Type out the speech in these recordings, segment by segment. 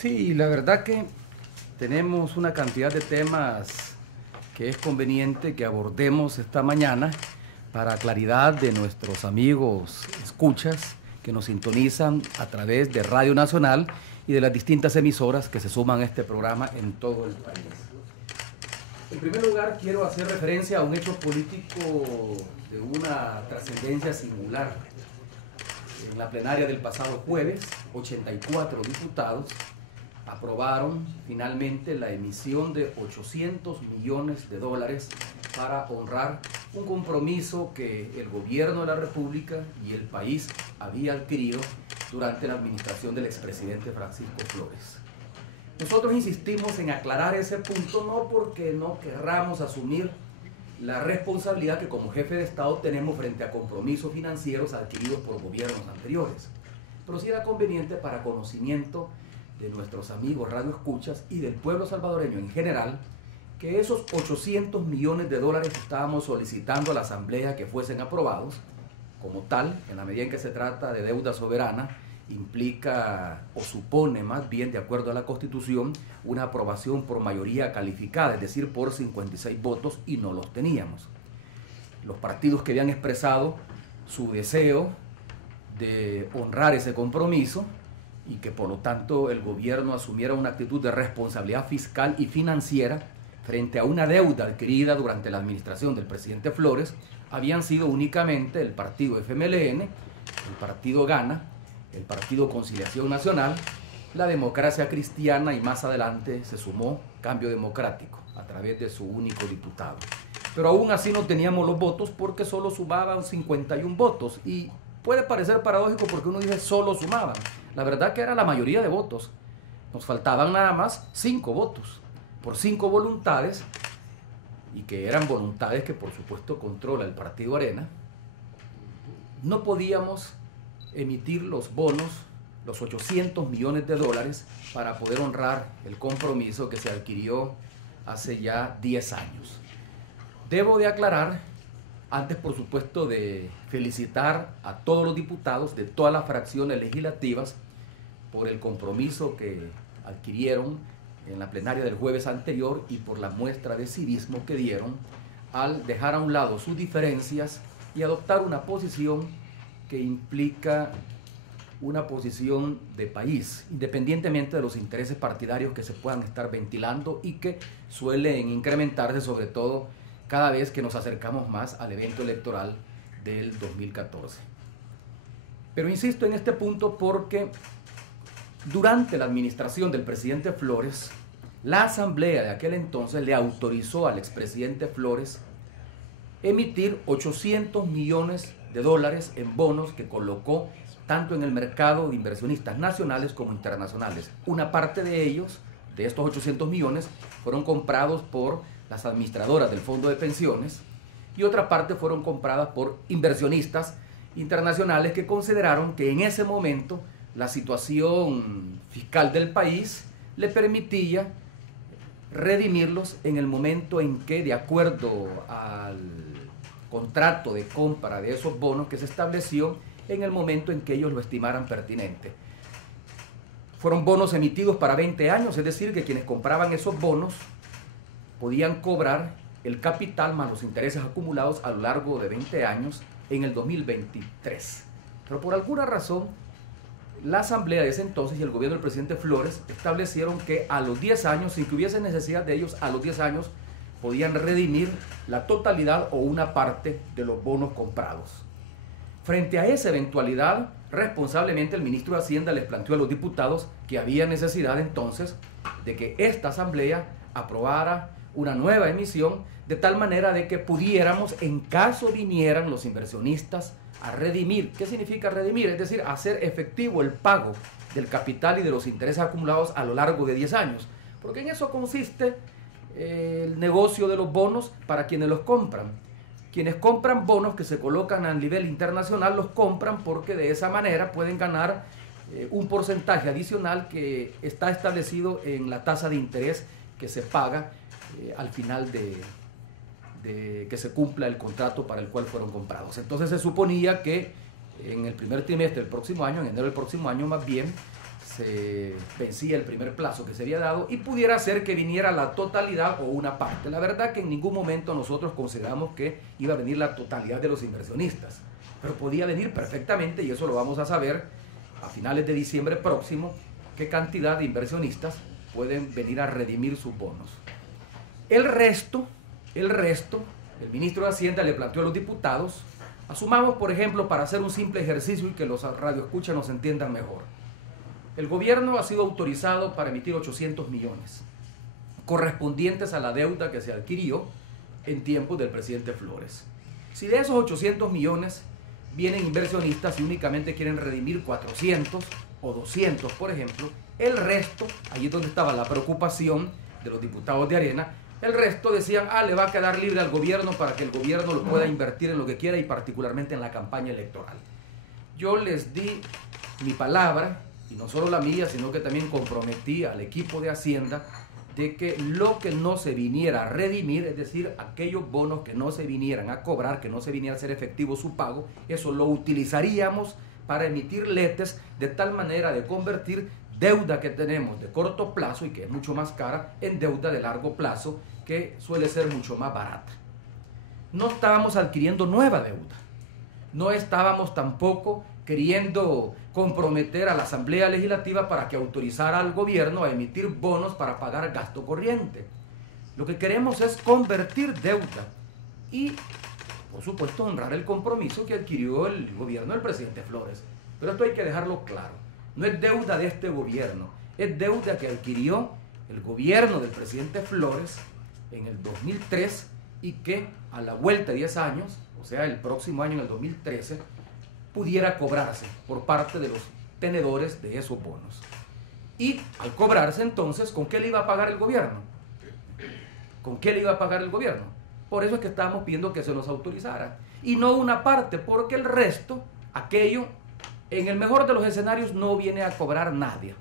Sí, la verdad que tenemos una cantidad de temas que es conveniente que abordemos esta mañana para claridad de nuestros amigos escuchas que nos sintonizan a través de Radio Nacional y de las distintas emisoras que se suman a este programa en todo el país. En primer lugar, quiero hacer referencia a un hecho político de una trascendencia singular. En la plenaria del pasado jueves, 84 diputados aprobaron finalmente la emisión de $800 millones para honrar un compromiso que el gobierno de la República y el país había adquirido durante la administración del expresidente Francisco Flores. Nosotros insistimos en aclarar ese punto, no porque no querramos asumir la responsabilidad que como jefe de Estado tenemos frente a compromisos financieros adquiridos por gobiernos anteriores, pero sí era conveniente para conocimiento de nuestros amigos radioescuchas y del pueblo salvadoreño en general, que esos $800 millones que estábamos solicitando a la Asamblea que fuesen aprobados, como tal, en la medida en que se trata de deuda soberana, implica o supone más bien, de acuerdo a la Constitución, una aprobación por mayoría calificada, es decir, por 56 votos, y no los teníamos. Los partidos que habían expresado su deseo de honrar ese compromiso y que por lo tanto el gobierno asumiera una actitud de responsabilidad fiscal y financiera frente a una deuda adquirida durante la administración del presidente Flores, habían sido únicamente el partido FMLN, el partido Gana, el partido Conciliación Nacional, la Democracia Cristiana y más adelante se sumó Cambio Democrático a través de su único diputado. Pero aún así no teníamos los votos porque solo sumaban 51 votos y puede parecer paradójico porque uno dice solo sumaban. La verdad que era la mayoría de votos. Nos faltaban nada más 5 votos por 5 voluntades y que eran voluntades que por supuesto controla el Partido Arena. No podíamos emitir los bonos, los $800 millones para poder honrar el compromiso que se adquirió hace ya 10 años. Debo de aclarar, antes por supuesto de felicitar a todos los diputados de todas las fracciones legislativas por el compromiso que adquirieron en la plenaria del jueves anterior y por la muestra de civismo que dieron al dejar a un lado sus diferencias y adoptar una posición que implica una posición de país, independientemente de los intereses partidarios que se puedan estar ventilando y que suelen incrementarse sobre todo cada vez que nos acercamos más al evento electoral del 2014. Pero insisto en este punto porque durante la administración del presidente Flores, la Asamblea de aquel entonces le autorizó al expresidente Flores emitir $800 millones en bonos que colocó tanto en el mercado de inversionistas nacionales como internacionales. Una parte de ellos, de estos 800 millones, fueron comprados por las administradoras del Fondo de Pensiones y otra parte fueron compradas por inversionistas internacionales que consideraron que en ese momento la situación fiscal del país le permitía redimirlos en el momento en que, de acuerdo al contrato de compra de esos bonos que se estableció, en el momento en que ellos lo estimaran pertinente. Fueron bonos emitidos para 20 años, es decir, que quienes compraban esos bonos podían cobrar el capital más los intereses acumulados a lo largo de 20 años en el 2023. Pero por alguna razón, la Asamblea de ese entonces y el gobierno del presidente Flores establecieron que a los 10 años, sin que hubiese necesidad de ellos, a los 10 años podían redimir la totalidad o una parte de los bonos comprados. Frente a esa eventualidad, responsablemente el ministro de Hacienda les planteó a los diputados que había necesidad entonces de que esta Asamblea aprobara una nueva emisión de tal manera de que pudiéramos, en caso vinieran los inversionistas a redimir. ¿Qué significa redimir? Es decir, hacer efectivo el pago del capital y de los intereses acumulados a lo largo de 10 años. Porque en eso consiste el negocio de los bonos para quienes los compran. Quienes compran bonos que se colocan a nivel internacional los compran porque de esa manera pueden ganar un porcentaje adicional que está establecido en la tasa de interés que se paga al final de que se cumpla el contrato para el cual fueron comprados. Entonces se suponía que en el primer trimestre del próximo año, en enero del próximo año más bien, se vencía el primer plazo que se había dado y pudiera ser que viniera la totalidad o una parte. La verdad que en ningún momento nosotros consideramos que iba a venir la totalidad de los inversionistas, pero podía venir perfectamente, y eso lo vamos a saber a finales de diciembre próximo, qué cantidad de inversionistas pueden venir a redimir sus bonos. El resto, el ministro de Hacienda le planteó a los diputados, asumamos por ejemplo para hacer un simple ejercicio y que los radioescuchas nos entiendan mejor. El gobierno ha sido autorizado para emitir 800 millones, correspondientes a la deuda que se adquirió en tiempos del presidente Flores. Si de esos 800 millones vienen inversionistas y únicamente quieren redimir 400 o 200, por ejemplo, el resto, allí es donde estaba la preocupación de los diputados de Arena, el resto decían, le va a quedar libre al gobierno para que el gobierno lo pueda invertir en lo que quiera y particularmente en la campaña electoral. Yo les di mi palabra, y no solo la mía, sino que también comprometí al equipo de Hacienda de que lo que no se viniera a redimir, es decir, aquellos bonos que no se vinieran a cobrar, que no se viniera a hacer efectivo su pago, eso lo utilizaríamos para emitir letes de tal manera de convertir deuda que tenemos de corto plazo y que es mucho más cara en deuda de largo plazo que suele ser mucho más barata. No estábamos adquiriendo nueva deuda, no estábamos tampoco queriendo comprometer a la Asamblea Legislativa para que autorizara al gobierno a emitir bonos para pagar gasto corriente. Lo que queremos es convertir deuda y, por supuesto, honrar el compromiso que adquirió el gobierno del presidente Flores. Pero esto hay que dejarlo claro. No es deuda de este gobierno, es deuda que adquirió el gobierno del presidente Flores en el 2003 y que a la vuelta de 10 años, o sea, el próximo año, en el 2013, pudiera cobrarse por parte de los tenedores de esos bonos. Y al cobrarse entonces, ¿con qué le iba a pagar el gobierno? ¿Con qué le iba a pagar el gobierno? Por eso es que estábamos pidiendo que se nos autorizara. Y no una parte, porque el resto, aquello, en el mejor de los escenarios, no viene a cobrar nadie.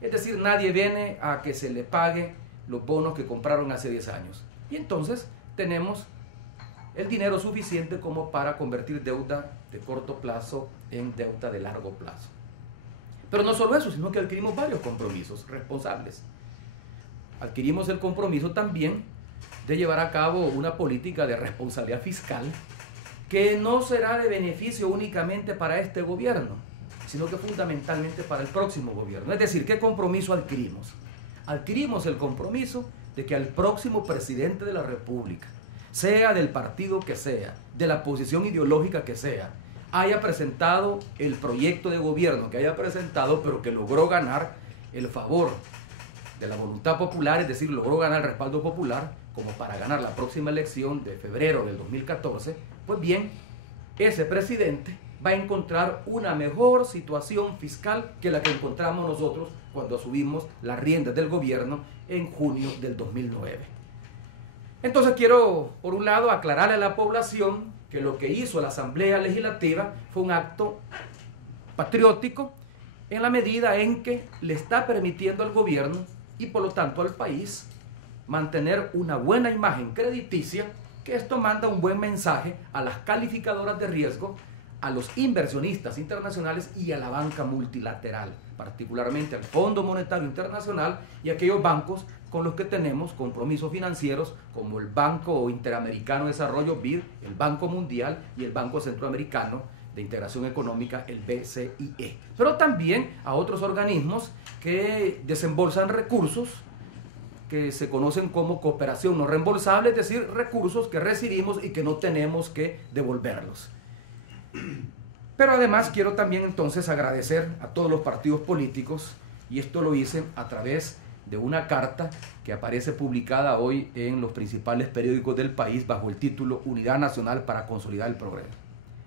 Es decir, nadie viene a que se le pague los bonos que compraron hace 10 años. Y entonces tenemos el dinero suficiente como para convertir deuda de corto plazo en deuda de largo plazo. Pero no solo eso, sino que adquirimos varios compromisos responsables. Adquirimos el compromiso también de llevar a cabo una política de responsabilidad fiscal que no será de beneficio únicamente para este gobierno, sino que fundamentalmente para el próximo gobierno. Es decir, ¿qué compromiso adquirimos? Adquirimos el compromiso de que al próximo presidente de la República, sea del partido que sea, de la posición ideológica que sea, haya presentado el proyecto de gobierno que haya presentado, pero que logró ganar el favor de la voluntad popular, es decir, logró ganar el respaldo popular, como para ganar la próxima elección de febrero del 2014, pues bien, ese presidente va a encontrar una mejor situación fiscal que la que encontramos nosotros cuando asumimos las riendas del gobierno en junio del 2009. Entonces quiero, por un lado, aclararle a la población que lo que hizo la Asamblea Legislativa fue un acto patriótico en la medida en que le está permitiendo al gobierno y por lo tanto al país mantener una buena imagen crediticia, que esto manda un buen mensaje a las calificadoras de riesgo, a los inversionistas internacionales y a la banca multilateral, particularmente al Fondo Monetario Internacional y a aquellos bancos con los que tenemos compromisos financieros como el Banco Interamericano de Desarrollo, BID, el Banco Mundial y el Banco Centroamericano de Integración Económica, el BCIE. Pero también a otros organismos que desembolsan recursos que se conocen como cooperación no reembolsable, es decir, recursos que recibimos y que no tenemos que devolverlos. Pero además quiero también entonces agradecer a todos los partidos políticos, y esto lo hice a través de una carta que aparece publicada hoy en los principales periódicos del país bajo el título Unidad Nacional para Consolidar el Progreso.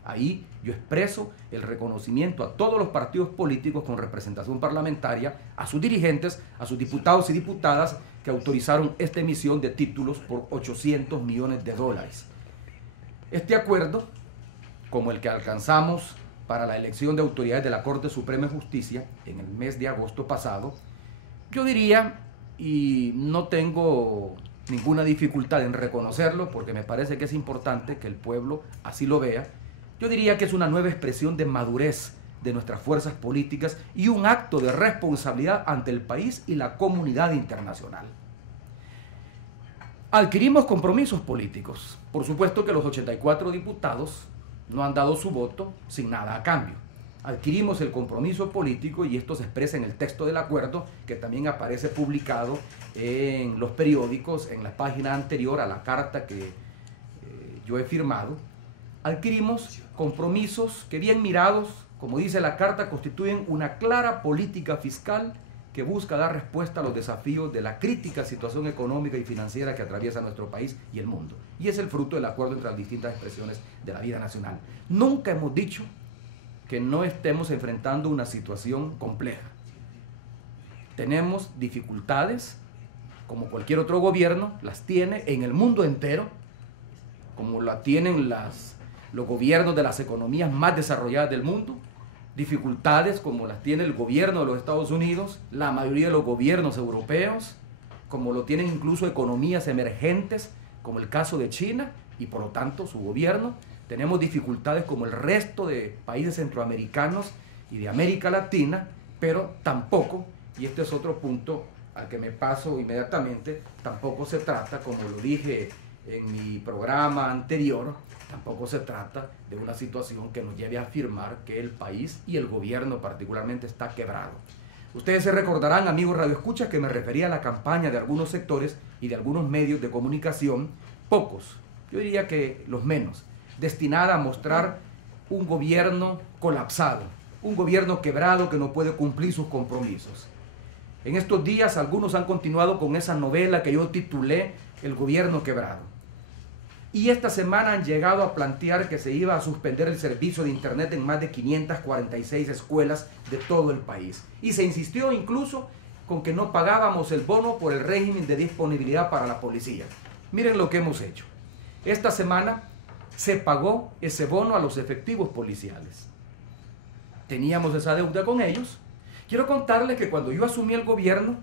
Ahí yo expreso el reconocimiento a todos los partidos políticos con representación parlamentaria, a sus dirigentes, a sus diputados y diputadas que autorizaron esta emisión de títulos por 800 millones de dólares. Este acuerdo, como el que alcanzamos para la elección de autoridades de la Corte Suprema de Justicia en el mes de agosto pasado, yo diría, y no tengo ninguna dificultad en reconocerlo porque me parece que es importante que el pueblo así lo vea, yo diría que es una nueva expresión de madurez de nuestras fuerzas políticas y un acto de responsabilidad ante el país y la comunidad internacional. Adquirimos compromisos políticos. Por supuesto que los 84 diputados no han dado su voto sin nada a cambio. Adquirimos el compromiso político y esto se expresa en el texto del acuerdo, que también aparece publicado en los periódicos, en la página anterior a la carta que yo he firmado. Adquirimos compromisos que, bien mirados, como dice la carta, constituyen una clara política fiscal que busca dar respuesta a los desafíos de la crítica situación económica y financiera que atraviesa nuestro país y el mundo. Y es el fruto del acuerdo entre las distintas expresiones de la vida nacional. Nunca hemos dicho que no estemos enfrentando una situación compleja. Tenemos dificultades, como cualquier otro gobierno, las tiene en el mundo entero, como la tienen los gobiernos de las economías más desarrolladas del mundo, dificultades como las tiene el gobierno de los Estados Unidos, la mayoría de los gobiernos europeos, como lo tienen incluso economías emergentes, como el caso de China, y por lo tanto su gobierno. Tenemos dificultades como el resto de países centroamericanos y de América Latina, pero tampoco, y este es otro punto al que me paso inmediatamente, tampoco se trata, como lo dije en mi programa anterior, tampoco se trata de una situación que nos lleve a afirmar que el país y el gobierno particularmente está quebrado. Ustedes se recordarán, amigos radioescuchas, que me refería a la campaña de algunos sectores y de algunos medios de comunicación, pocos, yo diría que los menos, destinada a mostrar un gobierno colapsado, un gobierno quebrado que no puede cumplir sus compromisos. En estos días algunos han continuado con esa novela que yo titulé El gobierno quebrado. Y esta semana han llegado a plantear que se iba a suspender el servicio de internet en más de 546 escuelas de todo el país. Y se insistió incluso con que no pagábamos el bono por el régimen de disponibilidad para la policía. Miren lo que hemos hecho. Esta semana se pagó ese bono a los efectivos policiales. Teníamos esa deuda con ellos. Quiero contarles que cuando yo asumí el gobierno,